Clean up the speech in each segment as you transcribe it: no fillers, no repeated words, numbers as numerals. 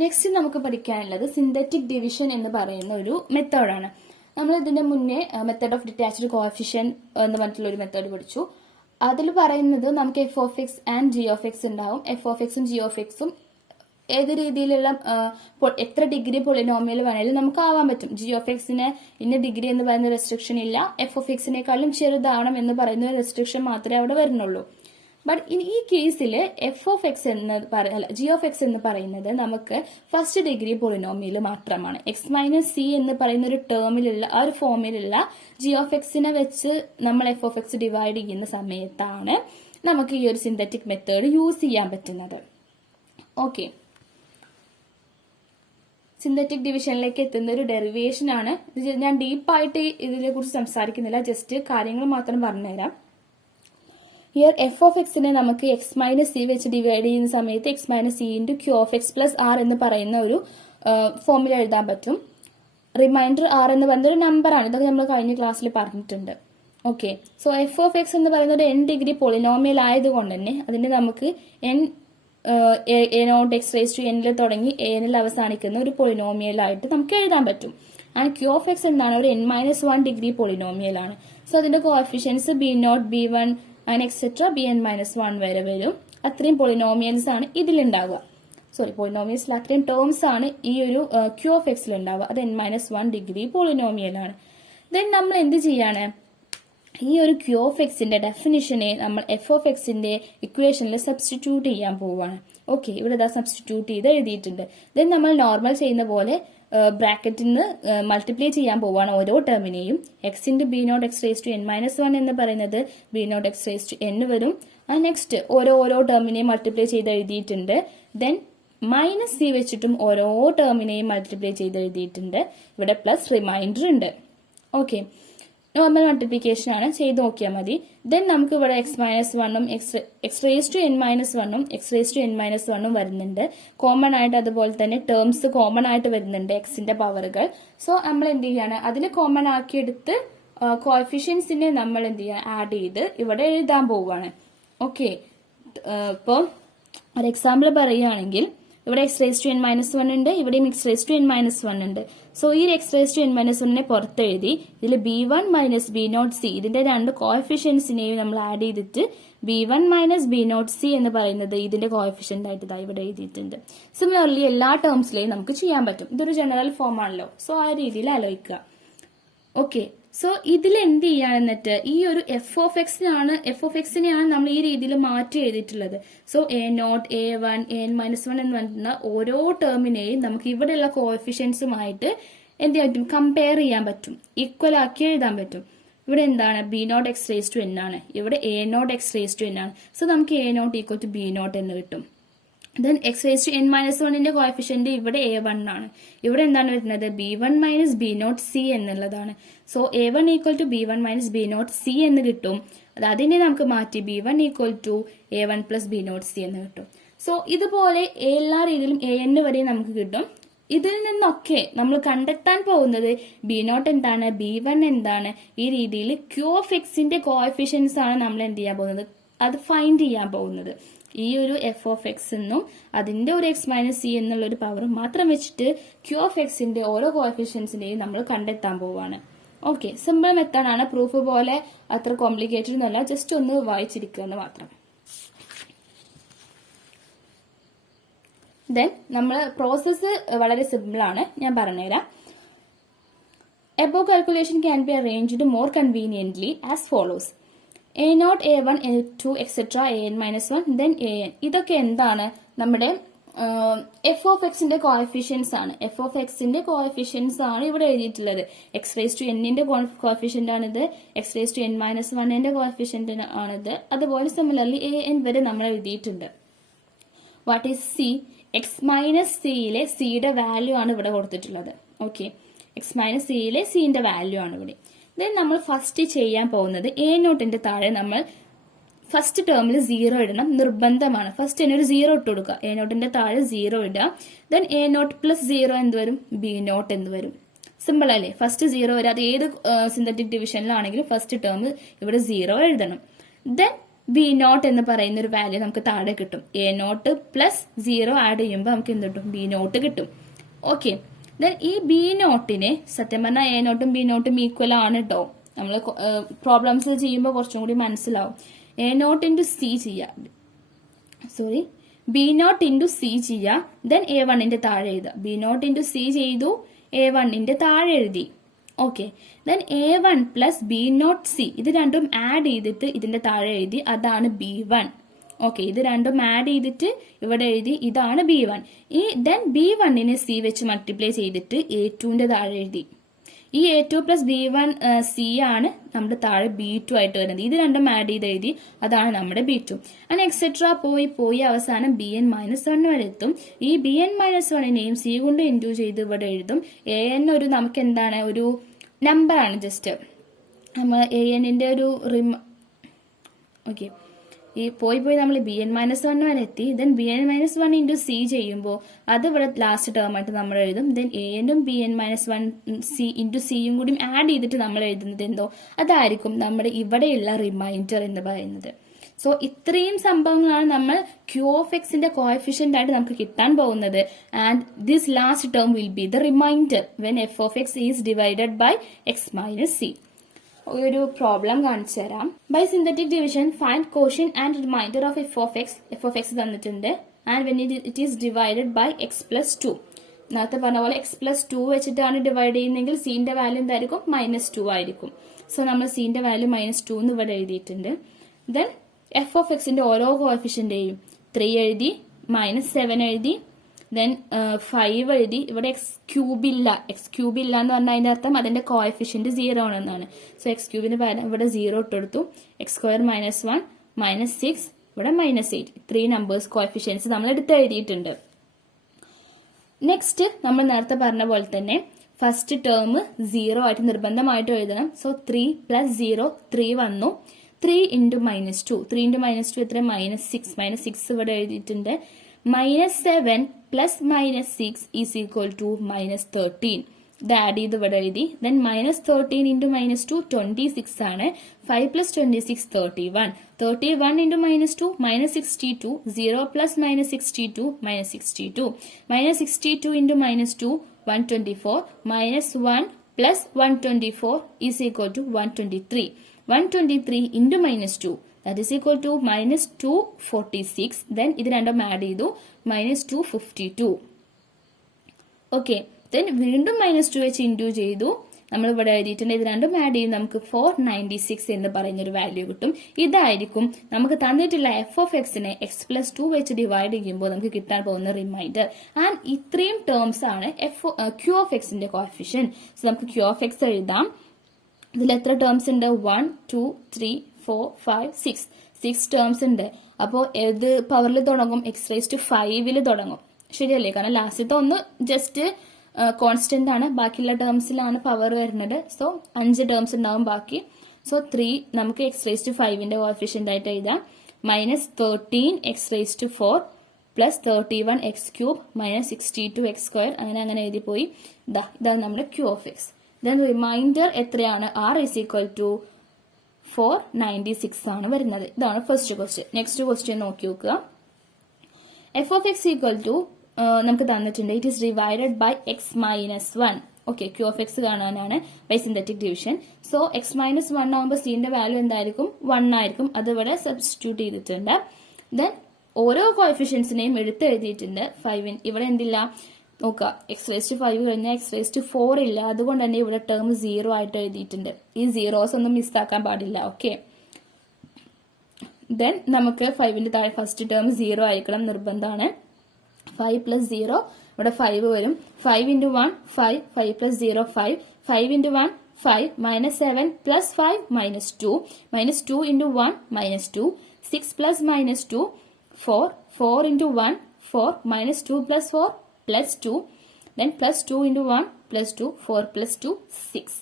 Next നമുക്ക് പഠിക്കാനുള്ളത് synthetic division എന്ന് പറയുന്ന ഒരു മെത്തേഡാണ്. നമ്മൾ ഇതിന്റെ മുന്നേ മെത്തേഡ് ഓഫ് ഡിറ്റാച്ച്ഡ് കോഎഫിഷ്യൻ എന്ന് പറഞ്ഞിട്ടുള്ള ഒരു മെത്തേഡ് പഠിച്ചു. അതിൽ പറയുന്നത് നമുക്ക് F of X and G of X ഉണ്ടാവും. എഫ് ഓഫ് എക്സും ജി ഓഫ് എക്സും ഏത് രീതിയിലുള്ള എത്ര ഡിഗ്രി പൊളിനോമിയൽ വേണമെങ്കിലും നമുക്ക് ആവാൻ പറ്റും. ജി ഓഫ് എക്സിന് ഇന്ന ഡിഗ്രി എന്ന് പറയുന്ന റെസ്ട്രിക്ഷൻ ഇല്ല. എഫ് ഓഫ് എക്സിനേക്കാളും ചെറുതാവണം എന്ന് പറയുന്ന റെസ്ട്രിക്ഷൻ മാത്രമേ അവിടെ വരുന്നുള്ളൂ. ബട്ട് ഈ കേസിൽ എഫ് ഓഫ് എക്സ് എന്ന് ജി ഓഫ് എക്സ് എന്ന് പറയുന്നത് നമുക്ക് ഫസ്റ്റ് ഡിഗ്രി പൊളിനോമിയൽ മാത്രമാണ്. എക്സ് മൈനസ് സി എന്ന് പറയുന്ന ഒരു ടേമിലുള്ള ആ ഒരു ഫോമിലുള്ള ജി ഓഫ് എക്സിനെ വെച്ച് നമ്മൾ എഫ് ഓഫ് എക്സ് ഡിവൈഡ് ചെയ്യുന്ന സമയത്താണ് നമുക്ക് ഈ ഒരു സിന്തറ്റിക് മെത്തേഡ് യൂസ് ചെയ്യാൻ പറ്റുന്നത്. ഓക്കെ, സിന്തറ്റിക് ഡിവിഷനിലേക്ക് എത്തുന്ന ഒരു ഡെറിവേഷൻ ആണ്. ഞാൻ ഡീപ്പായിട്ട് ഇതിനെ കുറിച്ച് സംസാരിക്കുന്നില്ല, ജസ്റ്റ് കാര്യങ്ങൾ മാത്രം പറഞ്ഞുതരാം. ഹിയർ എഫ് ഓഫ് എക്സിനെ നമുക്ക് എക്സ് മൈനസ് സി വെച്ച് ഡിവൈഡ് ചെയ്യുന്ന സമയത്ത് x minus c into q of x plus r എന്ന് പറയുന്ന ഒരു ഫോമിൽ എഴുതാൻ പറ്റും. റിമൈൻഡർ ആർ എന്ന് പറയുന്ന ഒരു നമ്പറാണ്. ഇതൊക്കെ നമ്മൾ കഴിഞ്ഞ ക്ലാസ്സിൽ പറഞ്ഞിട്ടുണ്ട്. Okay, so F of X എന്ന് പറയുന്ന ഒരു എൻ ഡിഗ്രി പൊളിനോമിയൽ ആയതുകൊണ്ട് തന്നെ അതിന് നമുക്ക് n a not x raise to എന്നിൽ തുടങ്ങി എന്നിൽ അവസാനിക്കുന്ന ഒരു പൊളിനോമിയൽ ആയിട്ട് നമുക്ക് എഴുതാൻ പറ്റും. ആൻഡ് ക്യൂ ഓഫ് എക്സ് എന്താണ്? ഒരു എൻ മൈനസ് 1 ഡിഗ്രി പൊളിനോമിയൽ ആണ്. സോ അതിന്റെ coefficients b naught b one and etcetera b n minus 1 വരെ വരും. അത്രയും പൊളിനോമിയൽസ് ആണ് ഇതിലുണ്ടാവുക. പൊളിനോമിയൽസിൽ അത്രയും ടേംസ് ആണ് ഈ ഒരു ക്യൂ ഓഫ് എക്സിൽ ഉണ്ടാവുക. അത് എൻ മൈനസ് 1 ഡിഗ്രി പൊളിനോമിയൽ ആണ്. ദെൻ നമ്മൾ എന്ത് ചെയ്യാണ്? ഈ ഒരു ക്യൂ ഓഫ് എക്സിന്റെ ഡെഫിനിഷനെ നമ്മൾ എഫ് ഓഫ് എക്സിന്റെ ഇക്വേഷനിൽ സബ്സ്റ്റിറ്റ്യൂട്ട് ചെയ്യാൻ പോവുകയാണ്. ഓക്കെ, ഇവിടെ ഇതാ സബ്സ്റ്റിറ്റ്യൂട്ട് ചെയ്ത് എഴുതിയിട്ടുണ്ട്. ദെൻ നമ്മൾ നോർമൽ ചെയ്യുന്ന പോലെ ബ്രാക്കറ്റിൽ നിന്ന് മൾട്ടിപ്ലൈ ചെയ്യാൻ പോവുകയാണ് ഓരോ ടേമിനെയും. X into b nought x raise to n minus 1 എന്ന് പറയുന്നത് b nought x raise to n വരും. നെക്സ്റ്റ് ഓരോ ടേമിനെയും മൾട്ടിപ്ലൈ ചെയ്ത് എഴുതിയിട്ടുണ്ട്. ദെൻ മൈനസ് സി വെച്ചിട്ടും ഓരോ ടേമിനെയും മൾട്ടിപ്ലൈ ചെയ്ത് എഴുതിയിട്ടുണ്ട്. ഇവിടെ പ്ലസ് റിമൈൻഡർ ഉണ്ട്. ഓക്കെ, നോർമൽ മൾട്ടിപ്ലിക്കേഷൻ ആണ്, ചെയ്ത് നോക്കിയാൽ മതി. ദെൻ നമുക്ക് ഇവിടെ എക്സ് മൈനസ് 1ഉം x raise to n minus 1ഉം x raise to n minus 1ഉം വരുന്നുണ്ട്. കോമൺ ആയിട്ട് അതുപോലെ തന്നെ ടേംസ് കോമൺ ആയിട്ട് വരുന്നുണ്ട്, എക്സിന്റെ പവറുകൾ. സോ നമ്മൾ എന്ത് ചെയ്യാണ്? അതിൽ കോമൺ ആക്കിയെടുത്ത് കോഎഫിഷ്യൻസിനെ നമ്മൾ എന്ത് ചെയ്യാൻ ആഡ് ചെയ്ത് ഇവിടെ എഴുതാൻ പോവുകയാണ്. ഓക്കെ, ഇപ്പോൾ ഒരു എക്സാമ്പിൾ പറയുകയാണെങ്കിൽ ഇവിടെ x raise to n minus 1 ഉണ്ട്, ഇവിടെയും x raise to n minus 1 ഉണ്ട്. സോ ഈ x raise to n minus 1നെ പുറത്ത് എഴുതി ഇതിൽ b one minus b not c ഇതിന്റെ രണ്ട് കോഎഫിഷ്യൻസിനെയും നമ്മൾ ആഡ് ചെയ്തിട്ട് b one minus b not c എന്ന് പറയുന്നത് ഇതിന്റെ കോഎഫിഷ്യന്റ് ആയിട്ട് ഇതാ ഇവിടെ എഴുതിയിട്ടുണ്ട്. സിമിലർലി എല്ലാ ടേംസിലെയും നമുക്ക് ചെയ്യാൻ പറ്റും. ഇതൊരു ജനറൽ ഫോം ആണല്ലോ, സോ ആ രീതിയിൽ ആലോചിക്കുക. ഓക്കെ, സോ ഇതിൽ എന്ത് ചെയ്യാൻ എന്നിട്ട് ഈ ഒരു എഫ് ഓഫ് എക്സിനെയാണ് നമ്മൾ ഈ രീതിയിൽ മാറ്റി എഴുതിയിട്ടുള്ളത്. So a not a one a n minus 1 എന്ന് പറഞ്ഞിട്ടുള്ള ഓരോ ടേമിനെയും നമുക്ക് ഇവിടെയുള്ള കോഎഫിഷ്യൻസുമായിട്ട് എന്ത് ചെയ്യാൻ പറ്റും? കമ്പയർ ചെയ്യാൻ പറ്റും, ഈക്വൽ ആക്കി എഴുതാൻ പറ്റും. ഇവിടെ എന്താണ്? B nought x raise to n ആണ്, ഇവിടെ a not x raise to n ആണ്. സോ നമുക്ക് a nought equal to b nought എന്ന് കിട്ടും. Then x raise to n minus 1ന്റെ കോഎഫിഷ്യന്റ് ഇവിടെ എ വൺ ആണ്. ഇവിടെ എന്താണ് വരുന്നത്? B one minus b not c എന്നുള്ളതാണ്. So a one equal to b one minus b not c എന്ന് കിട്ടും. അതിനെ നമുക്ക് മാറ്റി b one equal to a one plus b not c എന്ന് കിട്ടും. സോ ഇതുപോലെ എല്ലാ രീതിയിലും എ എൻ വരെ നമുക്ക് കിട്ടും. ഇതിൽ നിന്നൊക്കെ നമ്മൾ കണ്ടെത്താൻ പോകുന്നത് ബി നോട്ട് എന്താണ്, ബി വൺ എന്താണ്, ഈ രീതിയിൽ ക്യൂ ഓഫ് എക്സിന്റെ കോഎഫിഷ്യൻസ് ആണ് നമ്മൾ എന്ത് ചെയ്യാൻ പോകുന്നത്? അത് ഫൈൻഡ് ചെയ്യാൻ പോകുന്നത്. ഈ ഒരു എഫ് ഓഫ് എക്സ് എന്നും അതിന്റെ ഒരു എക്സ് മൈനസ് സി എന്നുള്ള ഒരു പവർ മാത്രം വെച്ചിട്ട് ക്യൂ ഓഫ് എക്സിന്റെ ഓരോ കോഎഫിഷ്യൻസിന്റെയും നമ്മൾ കണ്ടെത്താൻ പോവാണ്. ഓക്കെ, സിമ്പിൾ മെത്തേഡാണ്. പ്രൂഫ് പോലെ അത്ര കോംപ്ലിക്കേറ്റഡ് ഒന്നുമല്ല, ജസ്റ്റ് ഒന്ന് വായിച്ചിരിക്കുക എന്ന് മാത്രം. ദെൻ നമ്മൾ പ്രോസസ്സ് വളരെ സിമ്പിൾ ആണ്, ഞാൻ പറഞ്ഞുതരാം. Above calculation can be arranged more conveniently as follows. A not a one a two etcetera a n minus 1 then a n. ഇതൊക്കെ എന്താണ്? നമ്മുടെ എഫ് ഓഫ് എക്സിന്റെ കോഎഫിഷ്യൻസ് ആണ്. എഫ് ഓഫ് എക്സിന്റെ കോഎഫിഷ്യൻസ് ആണ് ഇവിടെ എഴുതിയിട്ടുള്ളത്. എക്സ് റേസ് ടു എന്നിന്റെ കോഎഫിഷ്യന്റ് ആണിത്, x raise to n minus 1ന്റെ കോഎഫിഷ്യന്റ് ആണിത്. അതുപോലെ സിമിലർലി എ എൻ വരെ നമ്മൾ എഴുതിയിട്ടുണ്ട്. What is c? X minus സിയിലെ സിയുടെ വാല്യൂ ആണ് ഇവിടെ കൊടുത്തിട്ടുള്ളത്. ഓക്കെ, എക്സ് മൈനസ് സിയിലെ സിന്റെ വാല്യൂ ആണ് ഇവിടെ. ദെൻ നമ്മൾ ഫസ്റ്റ് ചെയ്യാൻ പോകുന്നത് എ നോട്ടിന്റെ താഴെ നമ്മൾ ഫസ്റ്റ് ടേമിൽ 0 ഇടണം, നിർബന്ധമാണ്. ഫസ്റ്റ് തന്നെ ഒരു 0 ഇട്ട് കൊടുക്കുക. എ നോട്ടിന്റെ താഴെ 0 ഇടുക. ദെൻ എ നോട്ട് പ്ലസ് 0 എന്ത് വരും? ബി നോട്ട് എന്ന് വരും. സിമ്പിൾ അല്ലേ? ഫസ്റ്റ് 0 വരെ, അത് ഏത് സിന്തറ്റിക് ഡിവിഷനിലാണെങ്കിലും ഫസ്റ്റ് ടേം ഇവിടെ 0 എഴുതണം. ദെൻ ബി നോട്ട് എന്ന് പറയുന്ന ഒരു വാല്യൂ നമുക്ക് താഴെ കിട്ടും. എ നോട്ട് പ്ലസ് 0 ആഡ് ചെയ്യുമ്പോൾ നമുക്ക് എന്ത് കിട്ടും? ബി നോട്ട് കിട്ടും. ഓക്കെ, ദെൻ ഈ ബി നോട്ടിനെ സത്യം പറഞ്ഞാൽ എ നോട്ടും ബി നോട്ടും ഈക്വൽ ആണ് കേട്ടോ. നമ്മൾ പ്രോബ്ലംസ് ചെയ്യുമ്പോൾ കുറച്ചും കൂടി മനസ്സിലാവും. എ നോട്ട് ഇൻറ്റു സി ചെയ്യാം, sorry b naught into c ചെയ്യുക, ദെൻ എ വണ്ണിന്റെ താഴെ എഴുതുക. ബി നോട്ട് ഇൻറ്റു സി ചെയ്തു, എ വണ്ണിന്റെ താഴെ എഴുതി. Okay, then a one plus b not c ഇത് രണ്ടും ആഡ് ചെയ്തിട്ട് ഇതിന്റെ താഴെ എഴുതി, അതാണ് ബി വൺ. ഓക്കെ, ഇത് രണ്ടും ആഡ് ചെയ്തിട്ട് ഇവിടെ എഴുതി, ഇതാണ് ബി വൺ. ഈ ദെൻ ബി വണ്ണിനെ സി വെച്ച് മൾട്ടിപ്ലൈ ചെയ്തിട്ട് എ ടുവിന്റെ താഴെ എഴുതി. ഈ A two plus B one C ആണ് നമ്മുടെ താഴെ ബി ടു ആയിട്ട് വരുന്നത്. ഇത് രണ്ടും ആഡ് ചെയ്ത് എഴുതി, അതാണ് നമ്മുടെ ബി ടു. അങ്ങനെ എക്സെട്ര പോയി അവസാനം ബി എൻ മൈനസ് വൺ വരെ എത്തും. ഈ ബി എൻ മൈനസ് വണ്ണിനെയും സി കൊണ്ട് ഇൻറ്റു ചെയ്ത് ഇവിടെ എഴുതും. എ എൻ ഒരു നമുക്ക് എന്താണ് ഒരു നമ്പറാണ്, ജസ്റ്റ് നമ്മൾ എ എന്നിന്റെ ഒരു ഓക്കെ, ഈ പോയി നമ്മൾ ബി എൻ മൈനസ് വൺ വരെ എത്തി. Then B n minus one into C ചെയ്യുമ്പോൾ അത് ഇവിടെ ലാസ്റ്റ് ടേം ആയിട്ട് നമ്മൾ എഴുതും. ദെൻ എ എന്നും B n minus one C into സിയും കൂടി ആഡ് ചെയ്തിട്ട് നമ്മൾ എഴുതുന്നത് എന്തോ അതായിരിക്കും നമ്മുടെ ഇവിടെയുള്ള റിമൈൻഡർ എന്ന് പറയുന്നത്. സോ ഇത്രയും സംഭവങ്ങളാണ് നമ്മൾ ക്യൂ ഓഫ് എക്സിന്റെ കോഎഫിഷ്യന്റ് ആയിട്ട് നമുക്ക് കിട്ടാൻ പോകുന്നത്. And this last term will be the remainder when f of x is divided by x minus c. ഒരു പ്രോബ്ലം കാണിച്ചു തരാം. By synthetic division find quotient and remainder of f of x തന്നിട്ടുണ്ട്. And when it is divided by x plus 2. നേരത്തെ പറഞ്ഞ പോലെ X plus 2 വെച്ചിട്ടാണ് divide ചെയ്യുന്നതെങ്കിൽ സീന്റെ value എന്തായിരിക്കും? -2 ആയിരിക്കും. സോ നമ്മൾ സീന്റെ വാല്യൂ -2 എന്ന് ഇവിടെ എഴുതിയിട്ടുണ്ട്. ദെൻ എഫ് ഓഫ് എക്സിന്റെ ഓരോ കോഎഫിഷ്യന്റെയും 3 എഴുതി, -7 എഴുതി, ദെൻ 5 എഴുതി. ഇവിടെ എക്സ് ക്യൂബ് ഇല്ല എന്ന് പറഞ്ഞാൽ അതിന്റെ അർത്ഥം അതിന്റെ കോഎഫിഷ്യന്റ് 0 ആണെന്നാണ്. സോ എക്സ് ക്യൂബിന് പകരം ഇവിടെ 0 ഇട്ടെടുത്തു. എക്സ് സ്ക്വയർ -1 -6 ഇവിടെ -8. 3 നമ്പേഴ്സ് കോഎഫിഷ്യൻസ് നമ്മൾ എടുത്ത് എഴുതിയിട്ടുണ്ട്. നെക്സ്റ്റ് നമ്മൾ നേരത്തെ പറഞ്ഞ പോലെ തന്നെ ഫസ്റ്റ് ടേം 0 ആയിട്ട് നിർബന്ധമായിട്ട് എഴുതണം. സോ 3 + 0 3 വന്നു. 3 × -2 3 × -2 എത്ര? -6 ഇവിടെ എഴുതിയിട്ടുണ്ട്. -7 + -6 ഈസ് ഈക്വൽ ടു -13. ഇത് ആഡ് ചെയ്ത് ഇവിടെ എഴുതി. ദെൻ -13 × -2 26 ആണ്. 5 + 26 31. 31 × -2 -62. 0 + -62 -62. -62 × -2 124. -1 + 124 is equal to 123. 123 × -2 that is equal to -246. Then ഇത് രണ്ടും ആഡ് ചെയ്തു, -252. ഓക്കെ, ദെൻ വീണ്ടും -2 വെച്ച് ഇൻഡ്യൂ ചെയ്തു. നമ്മൾ ഇവിടെ എഴുതിയിട്ടുണ്ട്. ഇത് രണ്ടും ആഡ് ചെയ്യും, നമുക്ക് 496 എന്ന് പറയുന്നൊരു വാല്യൂ കിട്ടും. ഇതായിരിക്കും നമുക്ക് തന്നിട്ടുള്ള എഫ് ഓഫ് എക്സിനെ എക്സ് പ്ലസ് 2 വെച്ച് ഡിവൈഡ് ചെയ്യുമ്പോൾ നമുക്ക് കിട്ടാൻ പോകുന്ന റിമൈൻഡർ. ആൻഡ് ഇത്രയും ടേംസ് ആണ് ക്യൂ ഓഫ് എക്സിന്റെ കോഎഫിഷ്യന്റ്. സോ നമുക്ക് ക്യൂ ഓഫ് എക്സ് എഴുതാം. ഇതിൽ എത്ര ടേംസ് ഉണ്ട്? 1 2 3 4 5 6 ടേംസ് ഉണ്ട്. അപ്പോൾ ഏത് പവറിൽ തുടങ്ങും? x⁵5 തുടങ്ങും, ശരിയല്ലേ? കാരണം ലാസ്റ്റത്തെ ഒന്ന് ജസ്റ്റ് കോൺസ്റ്റന്റ് ആണ്, ബാക്കിയുള്ള ടേംസിലാണ് പവർ വരുന്നത്. സോ 5 ടേംസ് ഉണ്ടാവും ബാക്കി. സോ 3 നമുക്ക് x⁵5ന്റെ കോഎഫിഷ്യന്റ് ആയിട്ട് എഴുതാം. -13 x⁴ + 31 x³ -62 x². അങ്ങനെ എഴുതി പോയി. ഇതാണ് നമ്മുടെ q of x. Then remainder എത്രയാണ്? r is equal to 496 ആണ് വരുന്നത്. ഇതാണ് ഫസ്റ്റ് ക്വസ്റ്റ്യൻ. നെക്സ്റ്റ് ക്വസ്റ്റ്യൻ നോക്കി നോക്കുക. F of x equal to നമുക്ക് തന്നിട്ടുണ്ട്. It is divided by x minus 1. Okay, q of x കാണാനാണ് by synthetic division. So x-1 ആകുമ്പോൾ സീന്റെ വാല്യൂ എന്തായിരിക്കും? 1 ആയിരിക്കും. അത് ഇവിടെ സബ്സ്റ്റിറ്റ്യൂട്ട് ചെയ്തിട്ടുണ്ട്. ദെൻ ഓരോ കോഎഫിഷ്യൻസിനെയും എടുത്ത് എഴുതിയിട്ടുണ്ട്. 5 ഇവിടെ എന്തില്ല നോക്കുക, x⁵5 കഴിഞ്ഞാൽ x⁴ ഇല്ല. അതുകൊണ്ട് തന്നെ ഇവിടെ ടേം 0 ആയിട്ട് എഴുതിയിട്ടുണ്ട്. ഈ സീറോസ് ഒന്നും മിസ്സാക്കാൻ പാടില്ല. ഓക്കെ, ദെൻ നമുക്ക് 5ന്റെ താഴെ ഫസ്റ്റ് ടേം 0 ആയിരിക്കണം, നിർബന്ധമാണ്. 5 + 0 ഇവിടെ 5 വരും. 5 × 1 5 5 + 0 5 5 × 1 5 -7 + 5 -2 -2 × 1 -2 6 + -2 4 4 × 1 4 -2 + 4 +2. then +2 × 1 +2 4 + 2 6.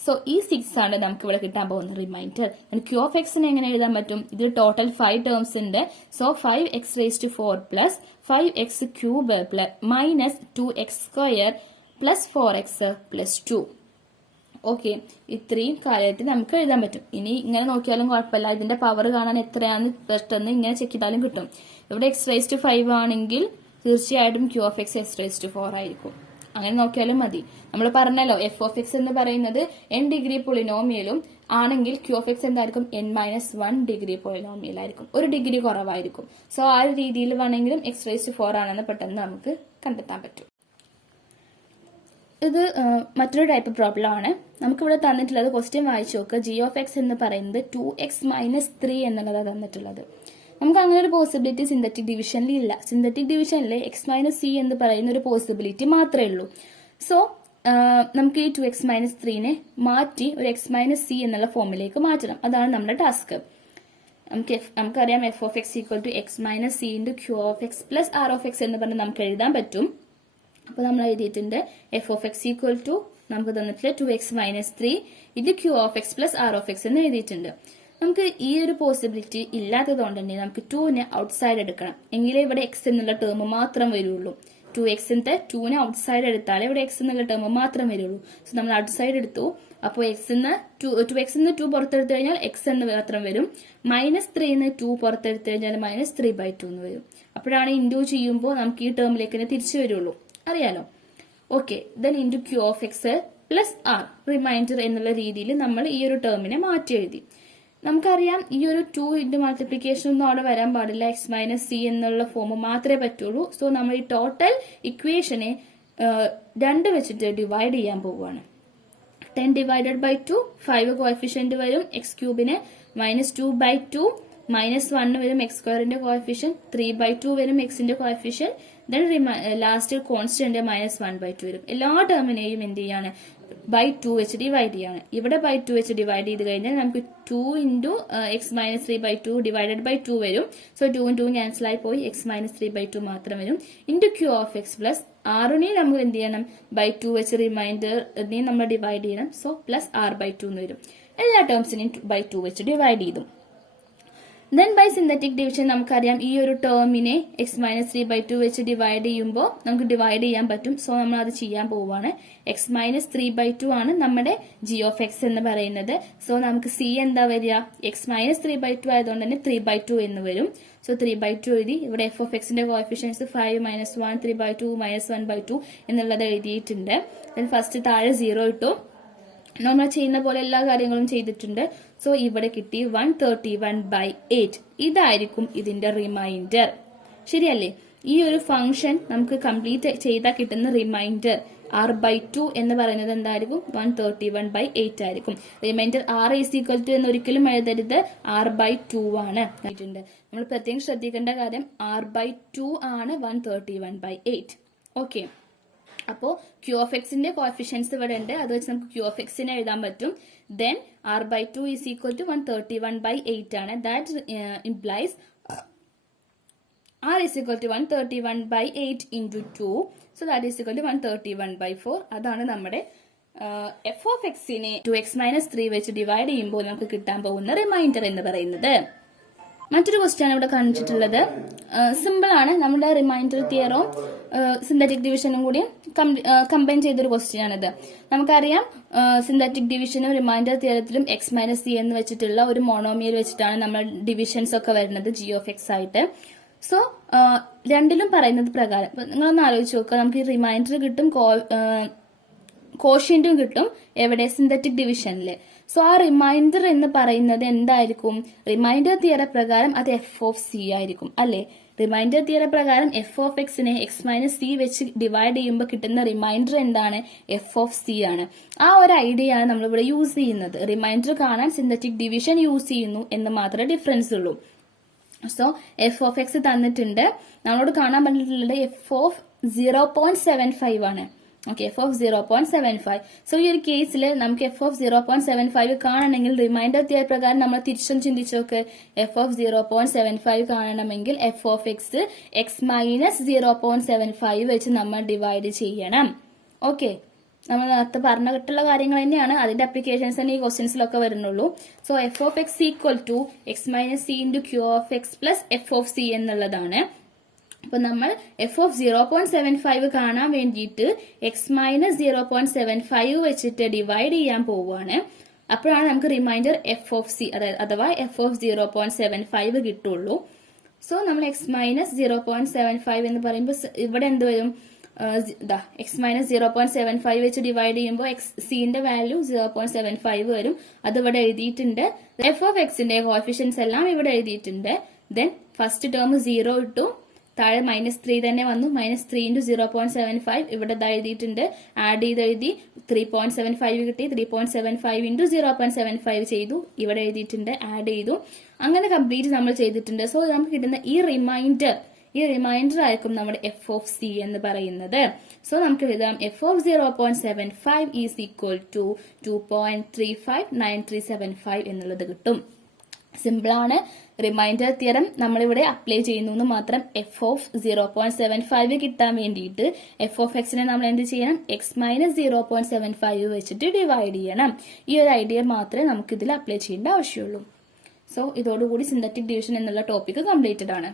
സോ ഈ 6 ആണ് നമുക്ക് ഇവിടെ കിട്ടാൻ പോകുന്ന റിമൈൻഡർ. ക്യൂ ഓഫ് എക്സിന് എങ്ങനെ എഴുതാൻ പറ്റും? ഇത് ടോട്ടൽ 5 ടേംസ് ഉണ്ട്. So 5x⁴ + 5x³ - 2x² + 4x + 2. Okay, ഇത്രയും കാര്യത്തിൽ നമുക്ക് എഴുതാൻ പറ്റും. ഇനി ഇങ്ങനെ നോക്കിയാലും കുഴപ്പമില്ല, ഇതിന്റെ പവർ കാണാൻ എത്രയാണെന്ന് പെട്ടെന്ന് ഇങ്ങനെ ചെക്ക് ചെയ്താലും കിട്ടും. ഇവിടെ x⁵5 ആണെങ്കിൽ തീർച്ചയായിട്ടും q(x)(x⁴) ആയിരിക്കും. അങ്ങനെ നോക്കിയാലും മതി. നമ്മൾ പറഞ്ഞല്ലോ f(x) എന്ന് പറയുന്നത് n ഡിഗ്രി പൊളിനോമിയലും ആണെങ്കിൽ q(x) എന്തായിരിക്കും n-1 ഡിഗ്രി പൊളിനോമിയൽ ആയിരിക്കും, ഒരു ഡിഗ്രി കുറവായിരിക്കും. സോ ആ ഒരു രീതിയിൽ വേണമെങ്കിലും x⁴ ആണെന്ന് പെട്ടെന്ന് നമുക്ക് കണ്ടെത്താൻ പറ്റും. ഇത് മറ്റൊരു ടൈപ്പ് പ്രോബ്ലം ആണ്. നമുക്കിവിടെ തന്നിട്ടുള്ളത് ക്വസ്റ്റ്യൻ വായിച്ചു നോക്കുക. g(x) എന്ന് പറയുന്നത് 2x-3 എന്നുള്ളതാണ് തന്നിട്ടുള്ളത്. നമുക്ക് അങ്ങനെ ഒരു പോസിബിലിറ്റി സിന്തറ്റിക് ഡിവിഷനിൽ ഇല്ല. സിന്തറ്റിക് ഡിവിഷനിൽ x-c എന്ന് പറയുന്ന ഒരു പോസിബിലിറ്റി മാത്രമേ ഉള്ളൂ. സോ നമുക്ക് ഈ 2x-3നെ മാറ്റി ഒരു x-c എന്നുള്ള ഫോമിലേക്ക് മാറ്റണം. അതാണ് നമ്മുടെ ടാസ്ക്. നമുക്കറിയാം f(x) = x-c × q(x) + r(x) എന്ന് പറഞ്ഞ് നമുക്ക് എഴുതാൻ പറ്റും. അപ്പോൾ നമ്മൾ എഴുതിയിട്ടുണ്ട് f(x) = നമുക്ക് തന്നിട്ടുള്ള 2x-3 ഇത് q(x) + r(x) എന്ന് എഴുതിയിട്ടുണ്ട്. നമുക്ക് ഈ ഒരു പോസിബിലിറ്റി ഇല്ലാത്തതുകൊണ്ട് തന്നെ നമുക്ക് 2നെ ഔട്ട്സൈഡ് എടുക്കണം. എങ്കിലേ ഇവിടെ x എന്നുള്ള ടേം മാത്രം വരുള്ളൂ. 2x-ന്റെ 2നെ ഔട്ട്സൈഡ് എടുത്താലേ ഇവിടെ x എന്നുള്ള ടേം മാത്രം വരുള്ളൂ. സോ നമ്മൾ ഔട്ട്സൈഡ് എടുത്തു. അപ്പോൾ x-ന്ന് 2 പുറത്തെടുത്തു കഴിഞ്ഞാൽ x എന്ന് മാത്രം വരും. -3ന്ന് 2 പുറത്തെടുത്തു കഴിഞ്ഞാൽ -3/2 എന്ന് വരും. അപ്പോഴാണ് ഇൻഡു ചെയ്യുമ്പോൾ നമുക്ക് ഈ ടേമിലേക്ക് തന്നെ തിരിച്ചു വരുള്ളൂ, അറിയാലോ. Okay, then into q(x) + r remainder എന്നുള്ള രീതിയിൽ നമ്മൾ ഈ ഒരു ടേമിനെ മാറ്റി എഴുതി. നമുക്കറിയാം ഈ ഒരു 2 × മൾട്ടിപ്ലിക്കേഷൻ ഒന്നും അവിടെ വരാൻ പാടില്ല, x-c എന്നുള്ള ഫോം മാത്രമേ പറ്റുള്ളൂ. സോ നമ്മൾ ഈ ടോട്ടൽ ഇക്വേഷനെ 2 വെച്ചിട്ട് ഡിവൈഡ് ചെയ്യാൻ പോവുകയാണ്. 10 / 2 5 കോഎഫിഷ്യന്റ് വരും. x³ -2/2 -1 വരും. x² കോഎഫിഷ്യന്റ് 3/2 വരും. x coefficient then last constant -1/2 വരും. എല്ലാ ടേമിനെയും എന്ത് ചെയ്യാണ് /2 വെച്ച് ഡിവൈഡ് ചെയ്യാണ്. ഇവിടെ /2 വെച്ച് ഡിവൈഡ് ചെയ്ത് കഴിഞ്ഞാൽ നമുക്ക് 2 × x-3/2 / 2 വരും. സോ 2 2 ക്യാൻസൽ ആയി പോയി x-3/2 മാത്രം വരും. ഇൻറ്റു q(x) + r-നെ നമ്മൾ എന്ത് ചെയ്യണം /2 വെച്ച് റിമൈൻഡറിനെ നമ്മൾ ഡിവൈഡ് ചെയ്യണം. സോ +r/2 എന്ന് വരും. എല്ലാ ടേംസിനെയും /2 വെച്ച് ഡിവൈഡ് ചെയ്തു. ദെൻ ബൈ സിന്തറ്റിക് ഡിവിഷൻ നമുക്കറിയാം ഈ ഒരു ടേമിനെ x-3/2 വെച്ച് ഡിവൈഡ് ചെയ്യുമ്പോൾ നമുക്ക് ഡിവൈഡ് ചെയ്യാൻ പറ്റും. സോ നമ്മൾ അത് ചെയ്യാൻ പോവുകയാണ്. x-3/2 ആണ് നമ്മുടെ g(x) എന്ന് പറയുന്നത്. സോ നമുക്ക് c എന്താ വരിക, x-3/2 ആയതുകൊണ്ട് തന്നെ 3/2 എന്ന് വരും. സോ 3/2 എഴുതി. ഇവിടെ f(x)ന്റെ കോഎഫിഷ്യൻസ് 5 -1 3/2 -1/2 എന്നുള്ളത് എഴുതിയിട്ടുണ്ട്. ദെൻ ഫസ്റ്റ് താഴെ 0 ഇട്ടു. നമ്മൾ ചെയ്യുന്ന പോലെ എല്ലാ കാര്യങ്ങളും ചെയ്തിട്ടുണ്ട്. സോ ഇവിടെ കിട്ടി 131/8. ഇതായിരിക്കും ഇതിന്റെ റിമൈൻഡർ, ശരിയല്ലേ? ഈ ഒരു ഫംഗ്ഷൻ നമുക്ക് കംപ്ലീറ്റ് ചെയ്താൽ കിട്ടുന്ന റിമൈൻഡർ r/2 എന്ന് പറയുന്നത് എന്തായിരിക്കും 131/8 ആയിരിക്കും. റിമൈൻഡർ r = എന്ന് ഒരിക്കലും എഴുതരുത്, r/2 ആണ്. നമ്മൾ പ്രത്യേകം ശ്രദ്ധിക്കേണ്ട കാര്യം r/2 ആണ് 131/8. ഓക്കെ, അപ്പോൾ q(x)ന്റെ കോഎഫിഷ്യൻസ് ഇവിടെ ഉണ്ട്. അത് വെച്ച് നമുക്ക് q(x)നെ എഴുതാൻ പറ്റും. ദെൻ r/2 = 131/8 ആണ്. That implies r = 131/8 × 2. So that = 131/4. അതാണ് നമ്മുടെ f(x)നെ 2x-3 വെച്ച് ഡിവൈഡ് ചെയ്യുമ്പോൾ നമുക്ക് കിട്ടാൻ പോകുന്ന റിമൈൻഡർ എന്ന് പറയുന്നത്. മറ്റൊരു ക്വസ്റ്റ്യൻ ആണ് ഇവിടെ കാണിച്ചിട്ടുള്ളത്. സിമ്പിൾ ആണ്. നമ്മുടെ റിമൈൻഡർ തിയറവും സിന്തറ്റിക് ഡിവിഷനും കൂടി കമ്പൈൻ ചെയ്തൊരു ക്വസ്റ്റ്യൻ ആണിത്. നമുക്കറിയാം സിന്തറ്റിക് ഡിവിഷനും റിമൈൻഡർ തിയറത്തിലും x-c എന്ന് വെച്ചിട്ടുള്ള ഒരു മോണോമിയൽ വെച്ചിട്ടാണ് നമ്മൾ ഡിവിഷൻസ് ഒക്കെ വരുന്നത് g(x) ആയിട്ട്. സോ രണ്ടിലും പറയുന്നത് പ്രകാരം നിങ്ങളൊന്ന് ആലോചിച്ച് നോക്കുക. നമുക്ക് ഈ റിമൈൻഡർ കിട്ടും, കോഷ്യന്റും കിട്ടും. എവിടെ? സിന്തറ്റിക് ഡിവിഷനിൽ. സോ ആ റിമൈൻഡർ എന്ന് പറയുന്നത് എന്തായിരിക്കും? റിമൈൻഡർ തിയറ പ്രകാരം അത് f(c) ആയിരിക്കും, അല്ലെ? റിമൈൻഡർ തിയറ പ്രകാരം f(x)നെ x-c വെച്ച് ഡിവൈഡ് ചെയ്യുമ്പോൾ കിട്ടുന്ന റിമൈൻഡർ എന്താണ്? f(c) ആണ്. ആ ഒരു ഐഡിയ ആണ് നമ്മളിവിടെ യൂസ് ചെയ്യുന്നത്. റിമൈൻഡർ കാണാൻ സിന്തറ്റിക് ഡിവിഷൻ യൂസ് ചെയ്യുന്നു എന്ന് മാത്രമേ ഡിഫറൻസ് ഉള്ളൂ. സോ f(x) തന്നിട്ടുണ്ട്. നമ്മളോട് കാണാൻ പറഞ്ഞിട്ടുള്ളത് f(0.75) ആണ്. Okay, f(0.75). സോ ഈ ഒരു കേസിൽ നമുക്ക് f(0.75) കാണണമെങ്കിൽ റിമൈൻഡർ തിയറി പ്രകാരം നമ്മൾ തിരിച്ചൊന്ന് ചിന്തിച്ചു നോക്ക്. f(0.75) കാണണമെങ്കിൽ f(x) x-0.75 വെച്ച് നമ്മൾ ഡിവൈഡ് ചെയ്യണം. ഓക്കെ, നമ്മൾ നേരത്തെ പറഞ്ഞിട്ടുള്ള കാര്യങ്ങൾ തന്നെയാണ്. അതിന്റെ അപ്ലിക്കേഷൻസ് തന്നെ ഈ ക്വസ്റ്റ്യൻസിലൊക്കെ വരുന്നുള്ളൂ. So f(x) = x-c × q(x) + f(c) എന്നുള്ളതാണ്. അപ്പൊ നമ്മൾ f(0.75) കാണാൻ വേണ്ടിയിട്ട് x-0.75 വെച്ചിട്ട് ഡിവൈഡ് ചെയ്യാൻ പോവുകയാണ്. അപ്പോഴാണ് നമുക്ക് റിമൈൻഡർ f(c) അഥവാ f(0.75) കിട്ടുള്ളൂ. സോ നമ്മൾ x-0.75 എന്ന് പറയുമ്പോൾ ഇവിടെ എന്ത് വരും, x-0.75 വെച്ച് ഡിവൈഡ് ചെയ്യുമ്പോൾ cന്റെ വാല്യൂ 0.75 വരും. അത് ഇവിടെ എഴുതിയിട്ടുണ്ട്. f(x)ന്റെ കോഎഫിഷ്യൻസ് എല്ലാം ഇവിടെ എഴുതിയിട്ടുണ്ട്. ദെൻ ഫസ്റ്റ് ടേം 0 ഇട്ടു, താഴെ -3 തന്നെ വന്നു. -3 × 0.75 ഇവിടെ എഴുതിയിട്ടുണ്ട്. ആഡ് ചെയ്ത് എഴുതി 3.75 കിട്ടി. 3.75 × 0.75 ചെയ്തു, ഇവിടെ എഴുതിയിട്ടുണ്ട്. ആഡ് ചെയ്തു. അങ്ങനെ കംപ്ലീറ്റ് നമ്മൾ ചെയ്തിട്ടുണ്ട്. സോ നമുക്ക് കിട്ടുന്ന ഈ റിമൈൻഡർ ആയിരിക്കും നമ്മുടെ f(c) എന്ന് പറയുന്നത്. സോ നമുക്ക് എഴുതാം f(0.75) ഈസ് ഈക്വൽ ടു 2.359375 എന്നുള്ളത് കിട്ടും. സിമ്പിൾ ആണ്. റിമൈൻഡർ തിയറം നമ്മളിവിടെ അപ്ലൈ ചെയ്യുന്നു എന്ന് മാത്രം. f(0.75) കിട്ടാൻ വേണ്ടിയിട്ട് f(x)നെ നമ്മൾ എന്ത് ചെയ്യണം, x-0.75 വെച്ചിട്ട് ഡിവൈഡ് ചെയ്യണം. ഈ ഒരു ഐഡിയ മാത്രമേ നമുക്ക് ഇതിൽ അപ്ലൈ ചെയ്യേണ്ട ആവശ്യമുള്ളൂ. സോ ഇതോടുകൂടി സിന്തറ്റിക് ഡിവിഷൻ എന്നുള്ള ടോപ്പിക് കംപ്ലീറ്റഡ് ആണ്.